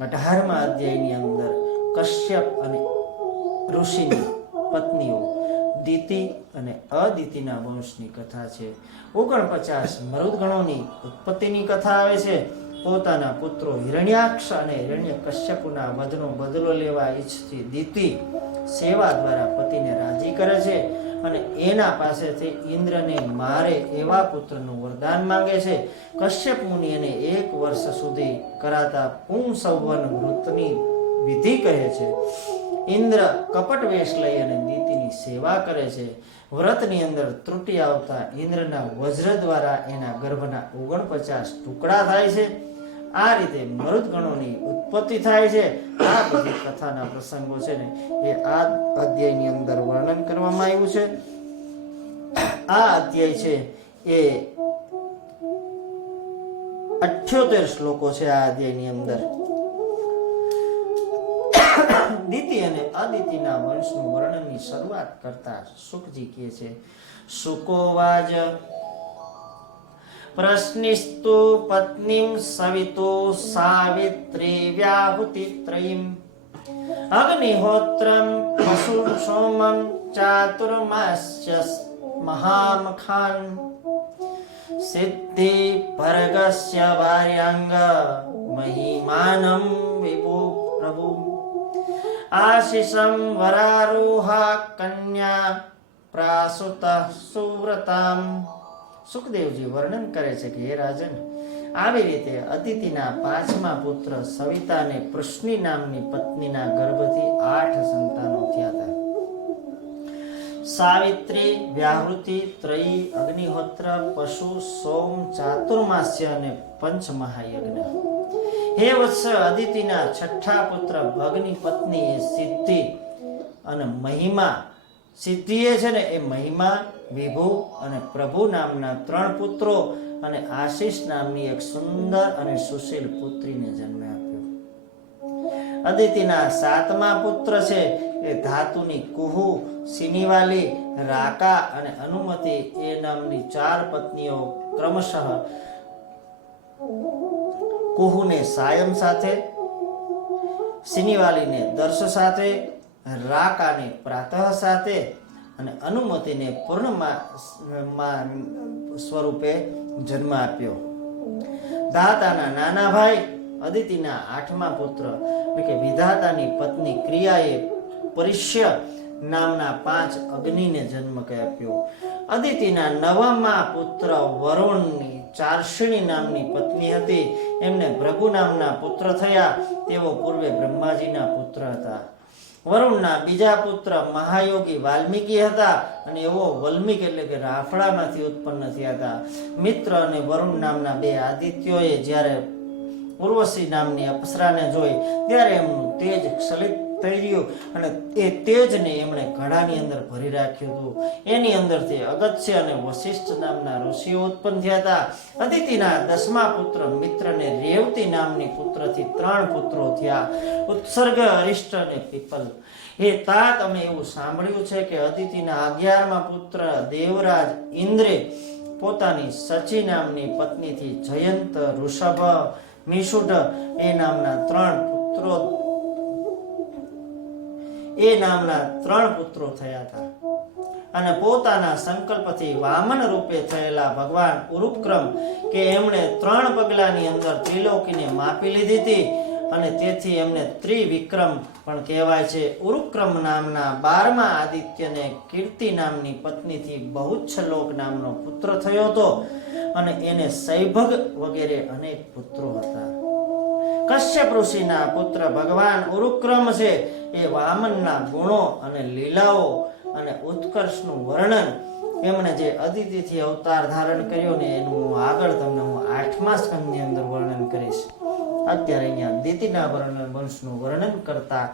18મા અધ્યાયની અંદર કશ્યપ અને ઋષિની પત્નીઓ દિતિ અને અદિતિના વંશની કથા છે. 49 મરુદગણોની ઉત્પત્તિની કથા આવે છે. પોતાના પુત્રો હિરણ્યાક્ષ અને હિરણ્યકશ્યપના વધનો બદલો લેવા ઈચ્છતી દિતિ સેવા દ્વારા પતિને રાજી કરે છે અને એના પાસેથી ઇન્દ્રને મારે એવા પુત્રનું વરદાન માંગે છે. કશ્યપ મુનિ એને 1 વર્ષ સુધી કરાતા પુંસવન વૃતની વિધિ કહે છે. ઇન્દ્ર કપટ વેશ લઈ અને દિતિની સેવા કરે છે. વ્રતની અંદર ત્રુટિ આવતા ઇન્દ્રના વજ્ર દ્વારા એના ગર્ભના 49 ટુકડા થાય છે. આ રીતે મરુદગણોની ઉત્પત્તિ થાય છે. આ બધી કથાના પ્રસંગો છે ને એ આ અધ્યાયની અંદર વર્ણન કરવામાં આવ્યું છે. આ અધ્યાય છે એ 78 શ્લોકો છે. આ અધ્યાયની અંદર દિતિ અને અદિતિના વંશનું વર્ણનની શરૂઆત કરતા શુકજી કહે છે, શુકોવાચ પ્રશ્નિસ્તુ પત્નીમ સવિતો સાવિત્રી વ્યાહુતિત્રયીમ અગ્નિહોત્રમ પશુ સોમમ ચાતુર્માસ્ય મહામખાન સિદ્ધિ ભર્ગસ્ય ભાર્યાંગ મહિમાનમ વિભુ પ્રભુ આશિષમ વરારોહા કન્યા પ્રાસુત સુવ્રતામ. સુખદેવજી વર્ણન કરે છે કે હે રાજન, આવી રીતે અદિતિના 5મા પુત્ર સવિતાને પૃશ્નિ નામની પત્નીના ગર્ભથી 8 સંતાનો થયા હતા. સાવિત્રી, વ્યાહૃતિ, ત્રયી, અગ્નિહોત્ર, પશુ, સોમ, ચાતુર્માસ્ય અને પંચમહાયજ્ઞ. હે વત્સ, અદિતિના 6થા પુત્ર ભગની પત્ની એ સિદ્ધિ અને મહિમા. સિદ્ધિ એ છે ને એ મહિમા, વિભુ અને પ્રભુ નામના 3 પુત્રો અને આશીષ નામની એક સુંદર અને સુશીલ પુત્રીને જન્મ આપ્યો. અદિતિના 7મા પુત્ર છે એ ધાતુની કુહુ, સિનિવાલી, રાકા અને અનુમતિ એ નામની 4 પત્નીઓ ક્રમશઃ કુહુને સાયમ સાથે, સિનિવાલીને દર્શ સાથે, રાકાને પ્રાતઃ સાથે અને અનુમતિને પૂર્ણમાં સ્વરૂપે જન્મ આપ્યો. ધાતાના નાના ભાઈ અદિતિના 8મા પુત્ર એટલે કે વિધાતાની પત્ની ક્રિયાએ પરિષ્ય નામના 5 અગ્નિને જન્મ આપ્યો. અદિતિના 9મા પુત્ર વરુણની ચાર્ષિણી નામની પત્ની હતી. એમને ભૃગુ નામના પુત્ર થયા. તેઓ પૂર્વે બ્રહ્માજીના પુત્ર હતા. વરુણના બીજા પુત્ર મહાયોગી વાલ્મીકી હતા અને એવો વલ્મીક એટલે કે રાફડામાંથી ઉત્પન્ન થયા હતા. મિત્ર અને વરુણ નામના 2 આદિત્યોએ જ્યારે ઉર્વશી નામની અપ્સરાને જોઈ ત્યારે એમનું તેજ ક્ષલિત થઈ ગયું અને એ તેજને એમણે ઘડાની અંદર ભરી રાખ્યું હતું. એની અંદરથી અગત્ય અને વશિષ્ઠ નામના ઋષિઓ ઉત્પન્ન થયા હતા. અદિતિના 10મા પુત્ર મિત્રને રેવતી નામની પુત્રથી 3 પુત્રો થયા, ઉત્સર્ગ, અરિષ્ટ અને પીપલ. હે તા, તમે એવું સાંભળ્યું છે કે અદિતિના 11મા પુત્ર દેવરાજ ઇન્દ્રે પોતાની સચી નામની પત્નીથી જયંત, ઋષભ, મિશુઢ એ નામના 3 પુત્રો થયા હતા અને પોતાના સંકલ્પથી વામન રૂપે થયેલા ભગવાન ઉરુક્રમ કે એમણે 3 પગલાની અંદર ત્રિલોકીને માપી લીધી હતી અને તેથી એમને ત્રિવિક્રમ પણ કહેવાય છે. ઉરુક્રમ નામના 12મા આદિત્યને કીર્તિ નામની પત્નીથી બહુચ્છલોક નામનો પુત્ર થયો હતો અને એને સૈભગ વગેરે અનેક પુત્રો હતા. કશ્યપ ઋષિના પુત્ર ભગવાન ઉરુક્રમ છે એ વામનના ગુણો અને લીલાઓ અને ઉત્કર્ષનું વર્ણન એમણે જે અદિતિથી અવતાર ધારણ કર્યો ને એનું આગળ તમને હું 8મા સ્કંદની અંદર વર્ણન કરીશ. અત્યારે અહીંયા દિતિના વંશનું વર્ણન કરતા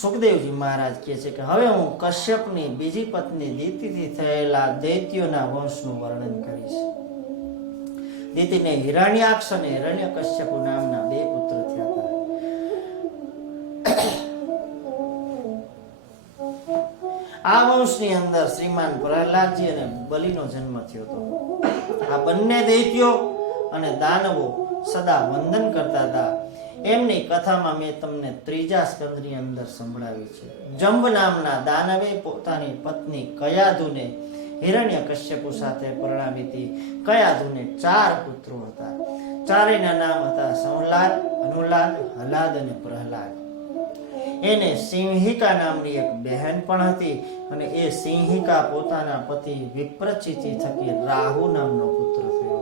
સુખદેવજી મહારાજ કહે છે કે હવે હું કશ્યપની બીજી પત્ની દિતિથી થયેલા દૈત્યોના વંશનું વર્ણન કરીશ. દિતિને હિરણ્યાક્ષ અને હિરણ્યકશ્યપ નામના 2 પુત્ર થયા હતા. આ વંશની અંદર શ્રીમાન પ્રહલાદજી અને બલિનો જન્મ થયો હતો. આ બંને દૈત્યો અને દાનવો સદા વંદન કરતા હતા. એમની કથામાં મેં તમને 3જા સ્કંદની અંદર સંભળાવી છે. જંબ નામના દાનવે પોતાની પત્ની કયાધુને હિરણ્યકશ્યપુ સાથે પરણાવી હતી. કયાધુને 4 પુત્રો હતા. ચારેયના નામ હતા સંહલાદ, અનુલાદ, હલાદ અને પ્રહલાદ. એને સિંહિકા નામની એક બહેન પણ હતી અને એ સિંહિકા પોતાના પતિ વિપ્રચિતિ થકી રાહુ નામનો પુત્ર થયો.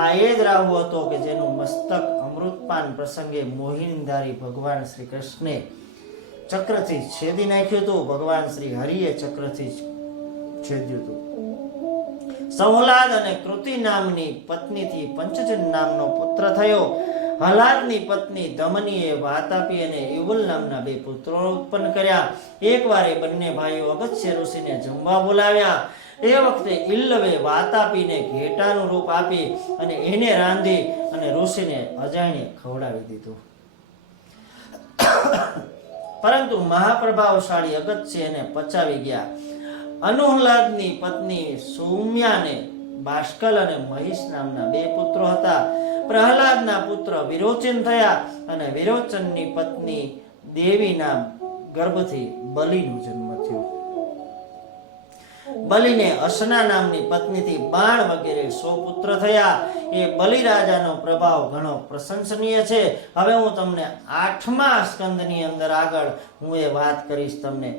આ એ જ રાહુ હતો કે જેનું મસ્તક અમૃતપાન પ્રસંગે મોહિનીધારી ભગવાન શ્રી કૃષ્ણે ચક્રથી છેદી નાખ્યું હતું. ભગવાન શ્રી હરિએ ચક્રથી છેદ્યું હતું. સંહલાદ અને કૃતિ નામની પત્નીથી પંચજન નામનો પુત્ર થયો. હલાદની પત્ની ધમનીએ વાતાપી અને યુગલ નામના 2 પુત્રો ઉત્પન્ન કર્યા. એકવાર એ બંને ભાઈઓ અગસ્ત્ય ઋષિને જમવા બોલાવ્યા. એ વખતે ઇલ્લવે વાતાપીને ઘેટાનું રૂપ આપી અને એને રાંધી અને ઋષિને અજાણ્યે ખવડાવી દીધું. પરંતુ મહાપ્રભાવશાળી અગસ્ત્ય એને પચાવી ગયા. અનુહલાદની પત્ની સૌમ્યાને બાષ્કલ અને મહિષ નામના 2 પુત્રો હતા. પ્રહલાદના પુત્ર વિરોચન થયા અને વિરોચનની પત્ની દેવીના ગર્ભથી બલિનો જન્મ થયો. બલિને અસના નામની પત્નીથી બાણ વગેરે 100 પુત્ર થયા. એ બલિ રાજાનો પ્રભાવ ઘણો પ્રશંસનીય છે. હવે હું તમને 8મા સ્કંદની અંદર આગળ હું એ વાત કરીશ તમને.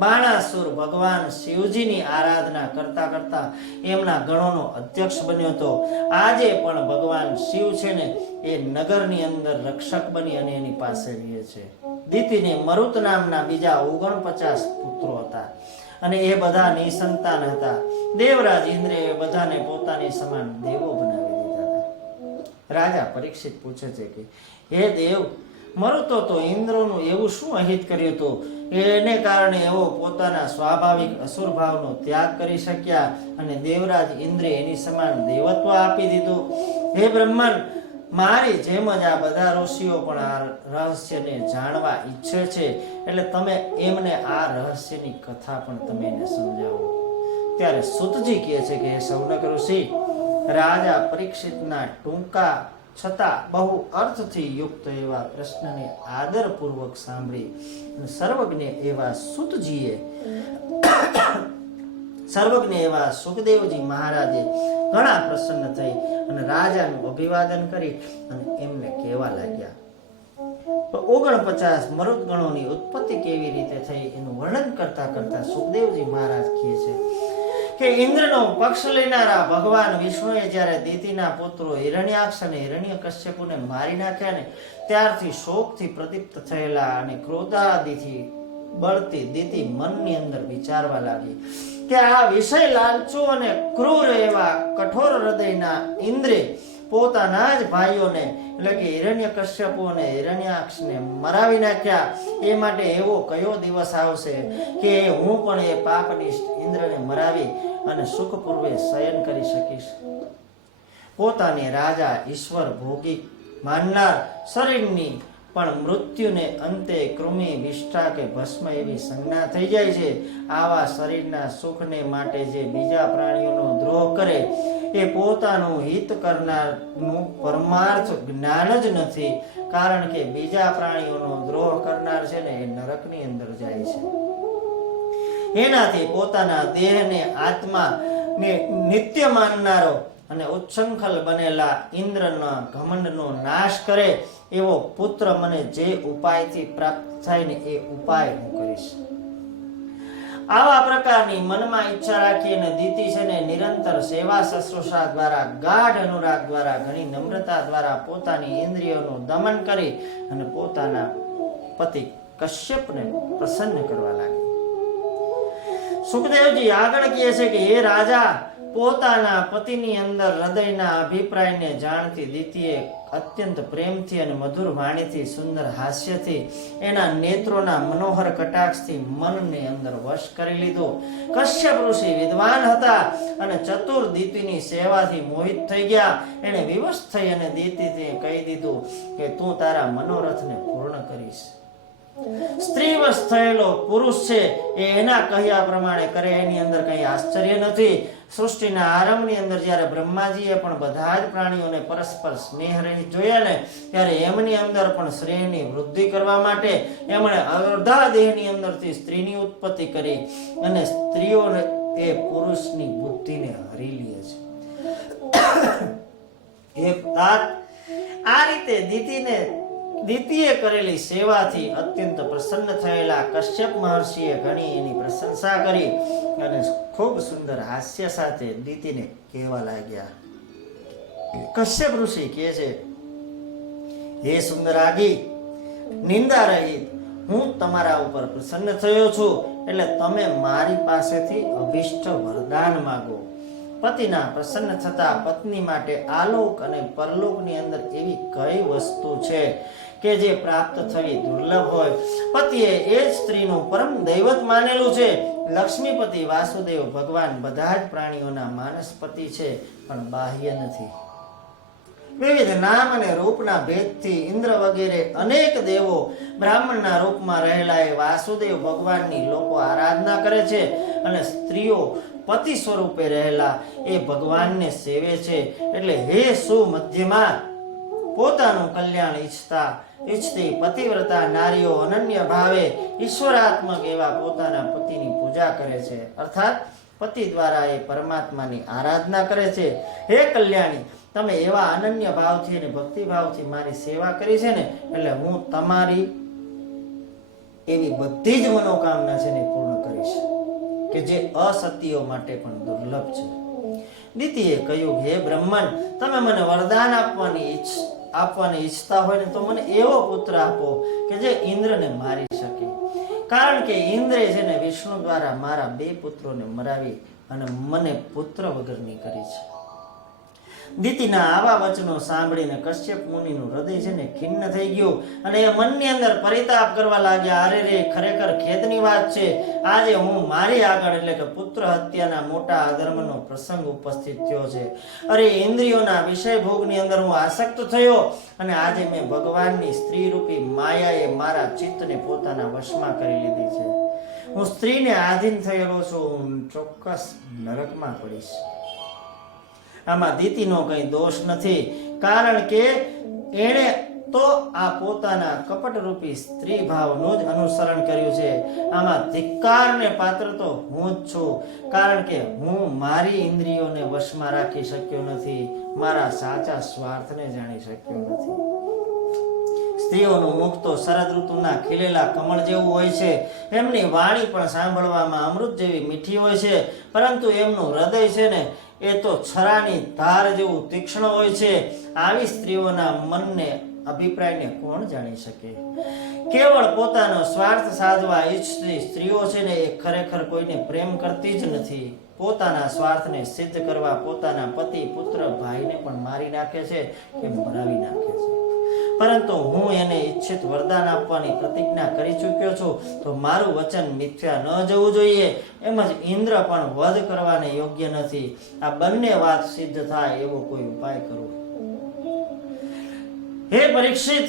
બાણાસુર ભગવાન શિવજીની આરાધના કરતા કરતા એમના ગણોનો અધ્યક્ષ બન્યો હતો. આજે પણ ભગવાન શિવ છે ને એ નગરની અંદર રક્ષક બની અને એની પાસે રહે છે. દીતીને મરુત નામના બીજા 49 પુત્રો હતા અને એ બધા નિસંતાન હતા. દેવરાજ ઇન્દ્રે એ બધાને પોતાની સમાન દેવો બનાવી દીધા હતા. રાજા પરીક્ષિત પૂછે છે કે હે દેવ, મરુતો તો ઇન્દ્રનું એવું શું અહિત કર્યું હતું એને કારણે એવો પોતાના સ્વાભાવિક અસુર ભાવનો ત્યાગ કરી શક્યા અને દેવરાજ ઇન્દ્રે એની સમાન દેવત્વ આપી દીધું? હે બ્રહ્મન, મારી જેમ જ આ બધા ઋષિઓ પણ આ રહસ્યને જાણવા ઈચ્છે છે, એટલે તમે એમને આ રહસ્યની કથા પણ તમે એને સમજાવો. ત્યારે સુતજી કહે છે કે હે સૌનક ઋષિ, રાજા પરીક્ષિતના ટૂંકા છતાં બહુ અર્થથી યુક્ત એવા પ્રશ્નને આદરપૂર્વક સાંભળી સર્વજ્ઞ એવા સુખદેવજી મહારાજે ઘણા પ્રસન્ન થઈ અને રાજાનું અભિવાદન કરી અને એમને કહેવા લાગ્યા. 49 મરુત ગણોની ઉત્પત્તિ કેવી રીતે થઈ એનું વર્ણન કરતા કરતા સુખદેવજી મહારાજ કહે છે કે ઇન્દ્રનો પક્ષ લેનારા ભગવાન વિષ્ણુએ જ્યારે દીતિના પુત્રો હિરણ્યાક્ષ અને હિરણ્યકશ્યપુને મારી નાખ્યા ને ત્યારથી શોકથી પ્રદીપ્ત થયેલા અને ક્રોધાદિથી બળતી દીતિ મનની અંદર વિચારવા લાગી કે આ વિષય લાલચુ અને ક્રૂર એવા કઠોર હૃદયના ઇન્દ્રે પોતાના જ ભાઈઓને એટલે કે હિરણ્યકશ્યપુ અને હિરણ્યાક્ષને મરાવી નાખ્યા. એ માટે એવો કયો દિવસ આવશે કે હું પણ એ પાપનિષ્ઠ ઇન્દ્રને મરાવી અને સુખપૂર્વે શયન કરી શકીશ? પોતાને રાજા ઈશ્વર ભોગી માનનાર શરીરની પણ મૃત્યુને અંતે કૃમિ વિષ્ઠા કે ભસ્મ એવી સંજ્ઞા થઈ જાય છે. આવા શરીરના સુખને માટે જે બીજા પ્રાણીઓનો દ્રોહ કરે એ પોતાનું હિત કરનારનું પરમાર્થ જ્ઞાન જ નથી. કારણ કે બીજા પ્રાણીઓનો દ્રોહ કરનાર છે ને એ નરકની અંદર જાય છે. એનાથી પોતાના દેહને આત્મા ને નિત્ય માનનારો અને ઉચ્છૃંખલ બનેલા ઇન્દ્રના ઘમંડનો નાશ કરે એવો પુત્ર મને જે ઉપાયથી પ્રાપ્ત થાય ને એ ઉપાય હું કરીશ. આવા પ્રકારની મનમાં ઈચ્છા રાખી અને દીતિ છે ને નિરંતર સેવા શુશ્રૂષા દ્વારા ગાઢ અનુરાગ દ્વારા ઘણી નમ્રતા દ્વારા પોતાની ઇન્દ્રિયોનું દમન કરી અને પોતાના પતિ કશ્યપને પ્રસન્ન કરવા લાગી. સુખદેવજી આગળ કહે છે કે હે રાજા, પોતાના પતિની અંદર હૃદયના અભિપ્રાયને જાણતી દીતિએ અત્યંત પ્રેમથી અને મધુર વાણીથી સુંદર હાસ્યથી એના નેત્રોના મનોહર કટાક્ષથી મનને અંદર વશ કરી લીધો. કશ્યપ ઋષિ વિદ્વાન હતા અને ચતુર દીતિની સેવાથી મોહિત થઈ ગયા. એને વિવશ થઈ અને દીતિને કહી દીધું કે તું તારા મનોરથને પૂર્ણ કરીશ. સ્ત્રીવશ થયેલો પુરુષ છે એ એના કહ્યા પ્રમાણે કરે, એની અંદર કઈ આશ્ચર્ય નથી. સૃષ્ટિના આરંભની અંદર જ્યારે બ્રહ્માજીએ પણ બધા જ પ્રાણીઓને પરસ્પર સ્નેહ રહિત જોયા ને, ત્યારે એમની અંદર પણ સ્નેહની વૃદ્ધિ કરવા માટે એમણે અડધા દેહની અંદરથી સ્ત્રીની ઉત્પત્તિ કરી અને સ્ત્રીઓને એ પુરુષની બુદ્ધિને હરી લે છે. આ રીતે દિતિએ કરેલી સેવાથી અત્યંત પ્રસન્ન થયેલા કશ્યપ મહર્ષિએ ઘણી એની પ્રશંસા કરી અને ખૂબ સુંદર હાસ્ય સાથે દિતિને કહેવા લાગ્યા. કશ્યપ ઋષિ કહે છે, હે સુંદરાગી, નિંદા રહિત હું તમારા ઉપર પ્રસન્ન થયો છું, એટલે તમે મારી પાસેથી અભિષ્ટ વરદાન માંગો. પતિના પ્રસન્ન થતા પત્ની માટે આલોક અને પરલોકની અંદર એવી કઈ વસ્તુ છે કે જે પ્રાપ્ત થવી દુર્લભ હોય? પતિએ એ જ સ્ત્રીનું પરમ દૈવત માનેલું છે. લક્ષ્મીપતિ વાસુદેવ ભગવાન બધા જ પ્રાણીઓના માનસપતિ છે, પણ બાહ્ય નથી. વિવિધ નામ અને રૂપના ભેદથી ઇન્દ્ર વગેરે અનેક દેવો બ્રાહ્મણના રૂપમાં રહેલા એ વાસુદેવ ભગવાનની લોકો આરાધના કરે છે, અને સ્ત્રીઓ પતિ સ્વરૂપે રહેલા એ ભગવાનને સેવે છે. એટલે હે સુમધ્યમાં, પોતાનું કલ્યાણ ઈચ્છતી પતિવ્રતા નારીઓ અનન્ય ભાવે ઈશ્વરાત્મક એવા પોતાના પતિની પૂજા કરે છે, અર્થાત પતિ દ્વારા એ પરમાત્માની આરાધના કરે છે. હે કલ્યાણી, તમે એવા અનન્ય ભાવથી અને ભક્તિ ભાવથી મારી સેવા કરી છે ને, એટલે હું તમારી એવી બધી જ મનોકામના છે ને પૂર્ણ કરીશ, કે જે અસત્યો માટે પણ દુર્લભ છે. દિતિએ કહ્યું, હે બ્રહ્મણ, તમે મને વરદાન આપવાની ઈચ્છતા હોય ને તો મને એવો પુત્ર આપો કે જે ઇન્દ્રને મારી શકે, કારણ કે ઇન્દ્રે છે ને વિષ્ણુ દ્વારા મારા 2 પુત્રોને મરાવી અને મને પુત્ર વગરની કરી છે. દિતિના આવા વચનો સાંભળીને કશ્યપ મુનિનું હૃદય છે ને ખિન્ન થઈ ગયું અને એ મનની અંદર પરિતાપ કરવા લાગ્યા. અરે રે, ખરેખર ખેદની વાત છે. આજે હું મારી આગળ એટલે કે પુત્ર હત્યાના મોટા અધર્મનો પ્રસંગ ઉપસ્થિત થયો છે. અરે, ઇન્દ્રિયોના વિષય ભોગની અંદર હું આસક્ત થયો અને આજે મેં ભગવાનની સ્ત્રી રૂપી માયાએ મારા ચિત્તને પોતાના વશમાં કરી લીધી છે. હું સ્ત્રીને આધીન થયેલો છું. હું ચોક્કસ નરકમાં પડીશ. આમાં દિતિનો કઈ દોષ નથી, કારણ કે એણે તો આ પોતાના કપટરૂપી સ્ત્રી ભાવનું જ અનુસરણ કર્યું છે. આમાં ધિક્કારને પાત્ર તો હું જ છું, કારણ કે હું મારી ઇન્દ્રિયોને વશમાં રાખી શક્યો નથી, મારા સાચા સ્વાર્થને જાણી શક્યો નથી. સ્ત્રીઓનું મુખ તો શરદ ઋતુના ખીલેલા કમળ જેવું હોય છે, એમની વાણી પણ સાંભળવામાં અમૃત જેવી મીઠી હોય છે, પરંતુ એમનું હૃદય છે ને એ તો છરાની ધાર જેવું તીક્ષ્ણ હોય છે. આવી સ્ત્રીઓના મનને અભિપ્રાયને કોણ જાણી શકે? કેવળ પોતાનો સ્વાર્થ સાધવા ઈચ્છતી સ્ત્રીઓ છે ને એ ખરેખર કોઈને પ્રેમ કરતી જ નથી. પોતાના સ્વાર્થને સિદ્ધ કરવા પોતાના પતિ, પુત્ર, ભાઈને પણ મારી નાખે છે કે મરાવી નાખે છે. પરંતુ હું એને ઈચ્છિત વરદાન આપવાની પ્રતિજ્ઞા કરી ચૂક્યો છું, તો મારું વચન મિથ્યા ન જવું જોઈએ. એમ જ ઇન્દ્ર પણ વધ કરવાને યોગ્ય નથી. આ બંને વાત સિદ્ધ થાય એવો કોઈ ઉપાય કરો. હે પરીક્ષિત,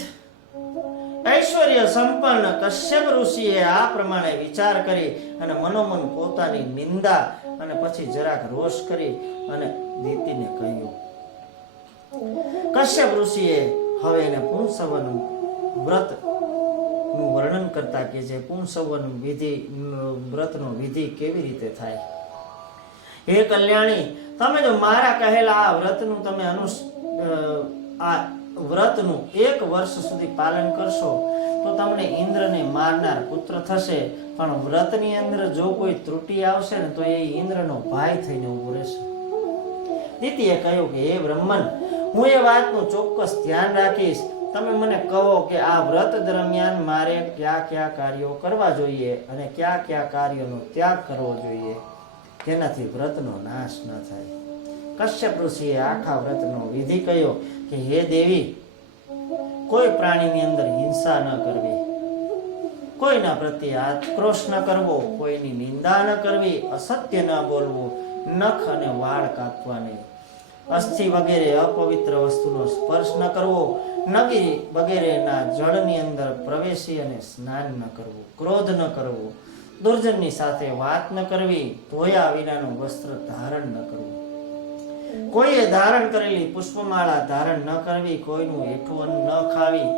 ઐશ્વર્ય સંપન્ન કશ્યપ ઋષિએ આ પ્રમાણે વિચાર કરી અને મનોમન પોતાની નિંદા અને પછી જરાક રોષ કરી અને દિતિને કહ્યું. કશ્યપ ઋષિએ હવે એને પુંસવન વ્રતનું વર્ણન કરતા કે જે પુંસવન વ્રતનો વિધિ કેવી રીતે થાય. હે કલ્યાણી, તમે જો મારા કહેલા આ વ્રતનું તમે આ વ્રતનું 1 વર્ષ સુધી પાલન કરશો તો તમને ઇન્દ્રને મારનાર પુત્ર થશે. પણ વ્રતની અંદર જો કોઈ ત્રુટિ આવશે ને તો એ ઇન્દ્રનો ભાઈ થઈને ઉભો રહેશે. દિતિએ કહ્યું કે હે બ્રહ્મન, હું એ વાતનું ચોક્કસ ધ્યાન રાખીશ. તમે મને કહો કે આ વ્રત દરમિયાન મારે કયા કયા કાર્યો કરવા જોઈએ અને કયા કયા કાર્યોનો ત્યાગ કરવો જોઈએ, જેનાથી વ્રતનો નાશ ન થાય. કશ્યપ ઋષિએ આખા વ્રતનો વિધિ કહ્યો કે હે દેવી, કોઈ પ્રાણીની અંદર હિંસા ન કરવી, કોઈના પ્રત્યે આક્રોશ ન કરવો, કોઈની નિંદા ન કરવી, અસત્ય ન બોલવું, નખ અને વાળ કાપવા નહીં, અસ્થિ વગેરે અપવિત્ર વસ્તુનો સ્પર્શ ન કરવો, નગી વગેરેના જળની અંદર પ્રવેશી અને સ્નાન ન કરવું, ક્રોધ ન કરવો, દુર્જનની સાથે વાત ન કરવી, ધોયા વિનાનું વસ્ત્ર ધારણ ન કરવું, કોઈએ ધારણ કરેલી પુષ્પમાળા ધારણ ન કરવી, કોઈનું એઠું અન્ન ન ખાવી,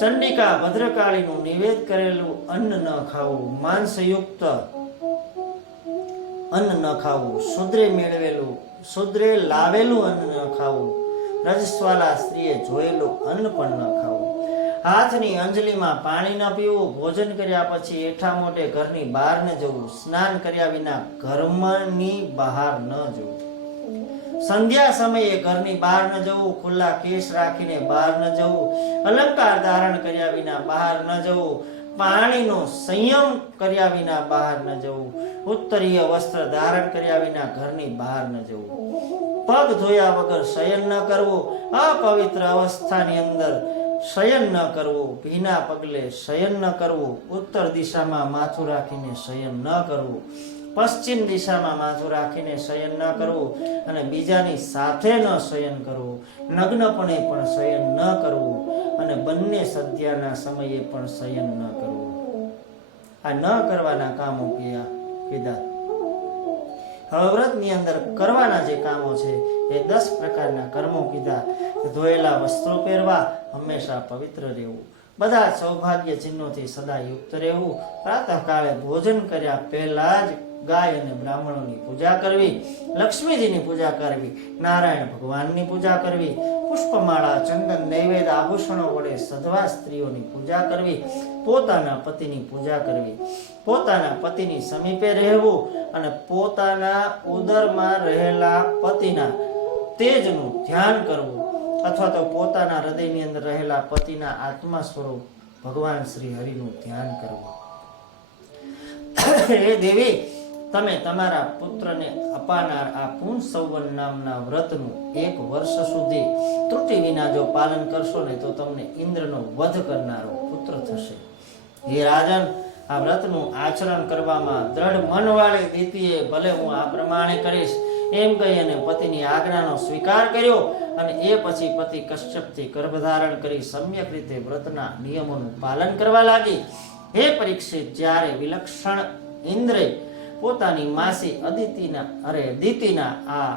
ચંડિકા ભદ્રકાળીનું નિવેદ કરેલું અન્ન ન ખાવું, માંસયુક્ત અન્ન ન ખાવું, શુદ્રે લાવેલું અન્ન ન ખાવું, રજસ્વાલા સ્ત્રીએ જોયેલું અન્ન પણ ન ખાવું, હાથની અંજલિમાં પાણી ન પીવું, ભોજન કર્યા પછી એઠા મોઢે ઘરની બહાર ન જવું, સ્નાન કર્યા વિના ઘરની બહાર ન જવું, સંધ્યા સમયે ઘરની બહાર ન જવું, ખુલ્લા કેસ રાખીને બહાર ન જવું, અલંકાર ધારણ કર્યા વિના બહાર ન જવું, પાણીનો સંયમ કર્યા વિના બહાર ન જવું, ઉત્તરીય વસ્ત્ર ધારણ કર્યા વિના ઘરની બહાર ન જવું, પગ ધોયા વગર શયન ન કરવું, અપવિત્ર અવસ્થાની અંદર શયન ન કરવું, ભીના પગલે શયન ન કરવું, ઉત્તર દિશામાં માથું રાખીને શયન ન કરવું, પશ્ચિમ દિશામાં માથું રાખીને શયન ન કરવું, અને બીજાની સાથે ન શયન કરવું, નગ્નપણે પણ શયન ન કરવું, અને બંને સંધ્યાના સમયે પણ શયન ન કરવું. આ ન કરવાના કામો કીધા. હવે વ્રતની અંદર કરવાના જે કામો છે એ 10 પ્રકારના કર્મો કીધા. ધોયેલા વસ્ત્રો પહેરવા, હંમેશા પવિત્ર રહેવું, બધા સૌભાગ્ય ચિહ્નોથી સદા યુક્ત રહેવું, પ્રાતઃકાળે ભોજન કર્યા પહેલા જ ગાય અને બ્રાહ્મણોની પૂજા કરવી, લક્ષ્મીજીની પૂજા કરવી, નારાયણ ભગવાનની પૂજા કરવી, પુષ્પમાળા, ચંદન, નૈવેદ્ય, આભૂષણો વડે સધવા સ્ત્રીઓની પૂજા કરવી, પોતાના પતિની પૂજા કરવી, પોતાના પતિની સમીપે રહેવું, અને પોતાના ઉદરમાં રહેલા પતિના તેજનું ધ્યાન કરવું, અથવા તો પોતાના હૃદયની અંદર રહેલા પતિના આત્મા સ્વરૂપ ભગવાન શ્રી હરિનું ધ્યાન કરવું. હે દેવી, તમે તમારા પુત્રને અપાનાર આ પૂન સંવન નામના વ્રતનું 1 વર્ષ સુધી ત્રુટિ વિના જો પાલન કરશો ને તો તમને ઇન્દ્રનો વધ કરનારો પુત્ર થશે. હે રાજન, આ વ્રતનું આચરણ કરવામાં દ્રઢ મનવાળી દીતીએ ભલે હું આ પ્રમાણે કરીશ એમ કહી અને પતિની આજ્ઞાનો સ્વીકાર કર્યો, અને એ પછી પતિ કશ્યપથી ગર્ભધારણ કરી સમ્યક રીતે વ્રતના નિયમોનું પાલન કરવા લાગી. હે પરીક્ષિત, જ્યારે વિલક્ષણ ઇન્દ્રે પોતાની માસી દીતિના આ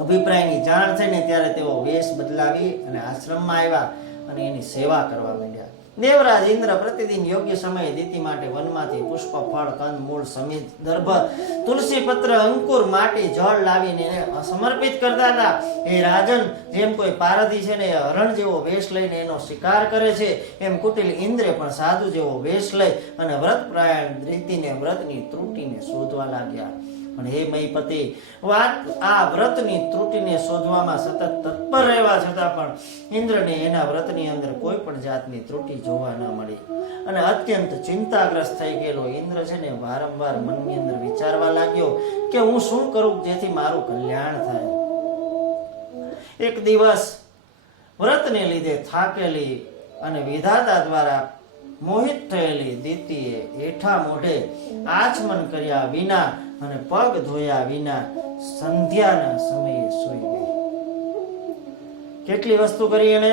અભિપ્રાયની જાણ થઈને ત્યારે તેઓ વેશ બદલાવી અને આશ્રમમાં આવ્યા અને એની સેવા કરવા માંડ્યા. દેવરાજ ઇન્દ્ર પ્રતિદિન યોગ્ય સમયે દીતિ માટે વનમાંથી પુષ્પ, ફળ, કંદ, મૂળ, સમિત, દર્ભ, તુલસી પત્ર, અંકુર, માટી, જળ લાવીને સમર્પિત કરતા હતા. એ રાજન, જેમ કોઈ પારધી છે ને હરણ જેવો વેશ લઈને એનો શિકાર કરે છે, એમ કુટિલ ઇન્દ્રે પણ સાધુ જેવો વેશ લઈ અને વ્રતપ્રાયણ દીતિને વ્રતની ત્રુટિને શોધવા લાગ્યા. પણ હે મહીપતિ, આ વ્રતની ત્રુટિને શોધવામાં સતત તત્પર રહેવા છતાં પણ ઇન્દ્રને એના વ્રતની અંદર કોઈ પણ જાતની ત્રુટિ જોવા ન મળી, અને અત્યંત ચિંતાગ્રસ્ત થઈ ગયેલો ઇન્દ્ર છે ને વારંવાર મનની અંદર વિચારવા લાગ્યો કે હું શું કરું જેથી મારું કલ્યાણ થાય. એક દિવસ વ્રતને લીધે થાકેલી અને વિધાતા દ્વારા મોહિત થયેલી દીતીએ હેઠા મોઢે આચમન કર્યા વિના અને પગ ધોયા વિના સંધ્યાના સમયે સૂઈ ગઈ. કેટલી વસ્તુ કરી એને?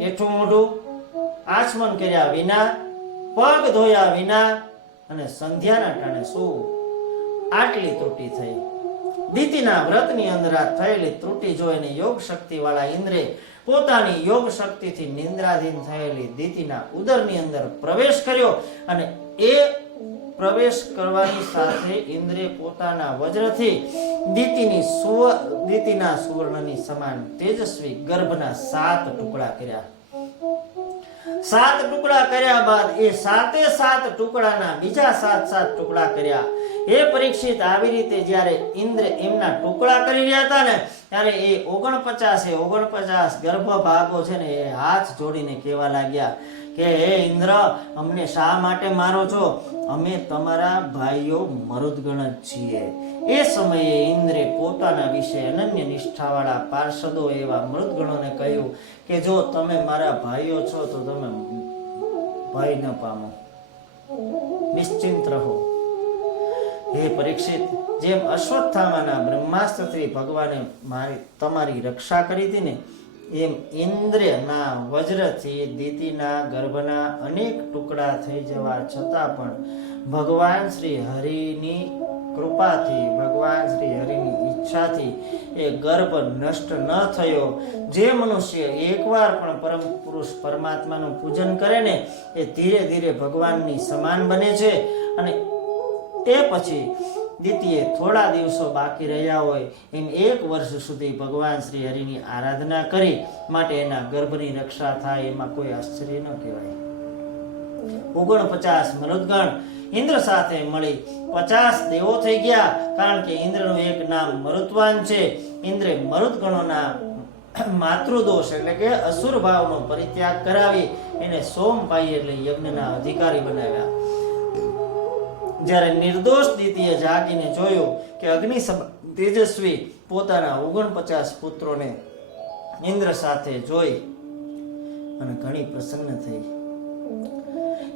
હેઠું મોઢું, આચમન કર્યા વિના, પગ ધોયા વિના અને સંધ્યાના ટાણે સૂવું. આટલી ત્રુટિ થઈ. દીતિના વ્રતની અંદર આ થયેલી ત્રુટિ જોઈને યોગ શક્તિ વાળા ઇન્દ્રે પોતાની યોગ શક્તિથી નિંદ્રાધીન થયેલી દીતિના ઉદરની અંદર પ્રવેશ કર્યો, અને એ પ્રવેશ કરવાની સાથે ઇન્દ્રે પોતાના વજ્રથી દીતિના સુવર્ણની સમાન તેજસ્વી ગર્ભના 7 ટુકડા કર્યા. 7 ટુકડા કર્યા બાદ એ 7 ટુકડાના બીજા 7 ટુકડા કર્યા. એ પરીક્ષિત, આવી રીતે જ્યારે ઇન્દ્ર એમના ટુકડા કરી રહ્યા હતા ને ત્યારે એ 49 ગર્ભ ભાગો છે ને એ હાથ જોડીને કહેવા લાગ્યા કે હે ઇન્દ્ર, અમને શા માટે મારો છો? અમે તમારા ભાઈઓ મરુદગણ જ છીએ. એ સમયે ઇન્દ્રે પોતાના વિશે અનન્ય નિષ્ઠાવાળા પાર્ષદો એવા મૃદગણોને કહ્યું કે જો તમે મારા ભાઈઓ છો તો તમે ભય ન પામો, નિશ્ચિંત રહો. હે પરીક્ષિત, જેમ અશ્વત્થામાના બ્રહ્માસ્ત્રથી ભગવાને તમારી રક્ષા કરી હતી ને, એમ ઇન્દ્રના વજ્રથી દીતિના ગર્ભના અનેક ટુકડા થઈ જવા છતાં પણ ભગવાન શ્રી હરિની કૃપાથી, ભગવાન શ્રી હરિની ઈચ્છાથી એ ગર્ભ નષ્ટ ન થયો. જે મનુષ્ય એકવાર પણ પરમ પુરુષ પરમાત્માનું પૂજન કરે ને, એ ધીરે ધીરે ભગવાનની સમાન બને છે. અને તે પછી દ્વિતીય થોડા દિવસો બાકી રહ્યા હોય એમ 1 વર્ષ સુધી ભગવાન શ્રી હરિની આરાધના કરી માટે એના ગર્ભની રક્ષા થાય, એમાં કોઈ આશ્ચર્ય ન કહેવાય. 49 મરુદગણ ઇન્દ્ર સાથે મળી 50 દેવો થઈ ગયા, કારણ કે ઇન્દ્રનું એક નામ મરુત્વાન છે. ઇન્દ્રે મરુદગણોના માતૃદોષ એટલે કે અસુર ભાવનો પરિત્યાગ કરાવી એને સોમભાઈ એટલે યજ્ઞના અધિકારી બનાવ્યા. જ્યારે નિર્દોષ દીતીએ જાગીને જોયું કે અગ્નિ તેજસ્વી પોતાના 49 પુત્રોને ઇન્દ્ર સાથે જોઈ અને ઘણી પ્રસન્ન થઈ.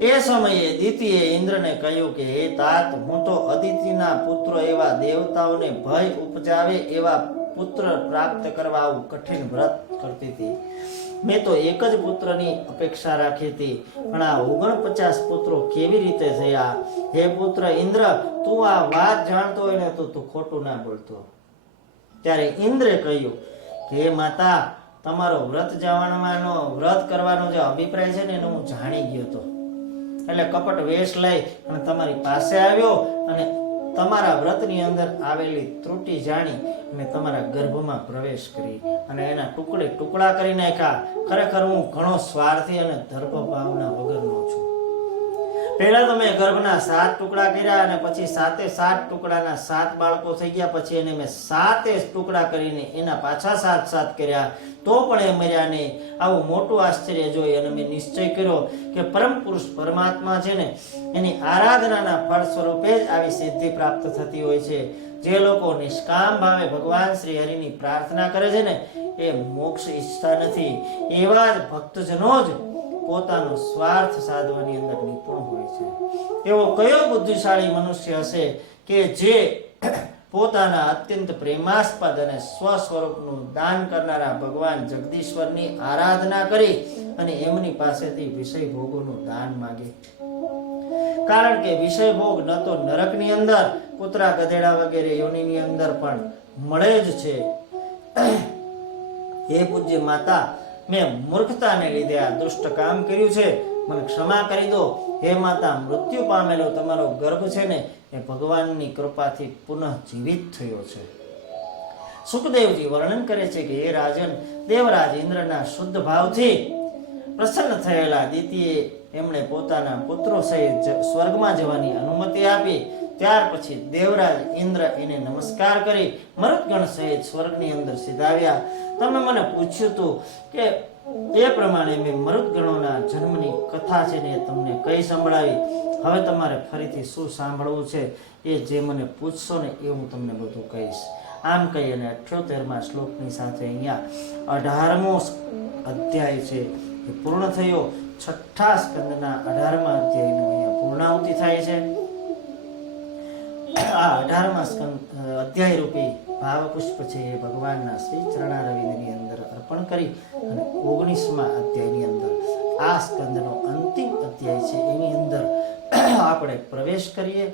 એ સમયે દીતીએ ઇન્દ્રને કહ્યું કે હે તાત, હું તો અદિતિના પુત્રો એવા દેવતાઓને ભય ઉપજાવે એવા પુત્ર પ્રાપ્ત કરવા આવું કઠિન વ્રત કરતી હતી. મેં તો એક જ પુત્રની અપેક્ષા રાખી હતી, પણ આ 49 પુત્રો કેવી રીતે થયા? હે પુત્ર ઇન્દ્ર, તું આ વાત જાણતો હોય ને તો તું ખોટું ના બોલતો. ત્યારે ઇન્દ્રે કહ્યું કે હે માતા, તમારો વ્રત કરવાનો જે અભિપ્રાય છે ને એનો હું જાણી ગયો હતો. એટલે કપટ વેશ લઈ અને તમારી પાસે આવ્યો અને તમારા વ્રતની અંદર આવેલી ત્રુટિ જાણી અને તમારા ગર્ભમાં પ્રવેશ કરી અને એના ટુકડા કરી નાખ્યા. ખરેખર હું ઘણો સ્વાર્થી અને ધર્મભાવના વગરનો છું. પહેલા તો મેં ગર્ભના 7 ટુકડા કર્યા અને પછી 7 ટુકડાના 7 બાળકો થઈ ગયા. પછી એને મેં 7 ટુકડા કરીને એના પાછા 7 કર્યા, તો પણ એ મર્યા નહીં. આવું મોટું આશ્ચર્ય જોઈ અને મેં નિશ્ચય કર્યો કે પરમ પુરુષ પરમાત્મા છે ને, એની આરાધનાના ફળ સ્વરૂપે જ આવી સિદ્ધિ પ્રાપ્ત થતી હોય છે. જે લોકો નિષ્કામ ભાવે ભગવાન શ્રી હરિની પ્રાર્થના કરે છે ને, એ મોક્ષ ઈચ્છતા નથી. એવા જ ભક્તજનો જ પોતાનો સ્વાર્થ સાધવાની અંદર નિપુણ હોય છે. એવો કયો બુદ્ધિશાળી મનુષ્ય હશે કે જે પોતાના અત્યંત પ્રેમાસ્પદ અને સ્વ સ્વરૂપનું દાન કરનારા ભગવાન જગદીશ્વરની આરાધના કરી અને એમની પાસેથી વિષય ભોગોનું દાન માગે? કારણ કે વિષય ભોગ ન તો નરકની અંદર, કૂતરા ગધેડા વગેરે યોનિની અંદર પણ મળે જ છે. હે પૂજ્ય માતા, મેં મૂર્ખતાને લીધે આ દુષ્ટ કામ કર્યું છે, મને ક્ષમા કરી દો. હે માતા, મૃત્યુ પામેલો તમારો ગર્ભ છે ને, એ ભગવાનની કૃપાથી પુનઃ જીવિત થયો છે. સુખદેવજી વર્ણન કરે છે કે હે રાજન, દેવરાજ ઇન્દ્રના શુદ્ધ ભાવથી પ્રસન્ન થયેલા દીતીએ એમણે પોતાના પુત્રો સહિત સ્વર્ગમાં જવાની અનુમતિ આપી. ત્યાર પછી દેવરાજ ઇન્દ્ર એને નમસ્કાર કરી મરુદગણ સહિત સ્વર્ગની અંદર સીધાવ્યા. તમે મને પૂછ્યું હતું કે એ પ્રમાણે મેં મરુદગણોના જન્મની કથા છે ને તમને કઈ સંભળાવી. હવે તમારે ફરીથી શું સાંભળવું છે એ જે મને પૂછશો ને એ હું તમને બધું કહીશ. આમ કહી અને 78મા શ્લોકની સાથે અહીંયા 18મો અધ્યાય છે એ પૂર્ણ થયો. 6ઠા સ્કંદના 18મા અધ્યાયનો અહીંયા પૂર્ણાહુતિ થાય છે. આ 18મા અધ્યાય રૂપી ભાવપુષ્પ છે એ ભગવાનના શ્રી ચરણારવિંદની અંદર અર્પણ કરી અને 19મા અધ્યાયની અંદર આ સ્કંદનો અંતિમ અધ્યાય છે એની અંદર આપણે પ્રવેશ કરીએ.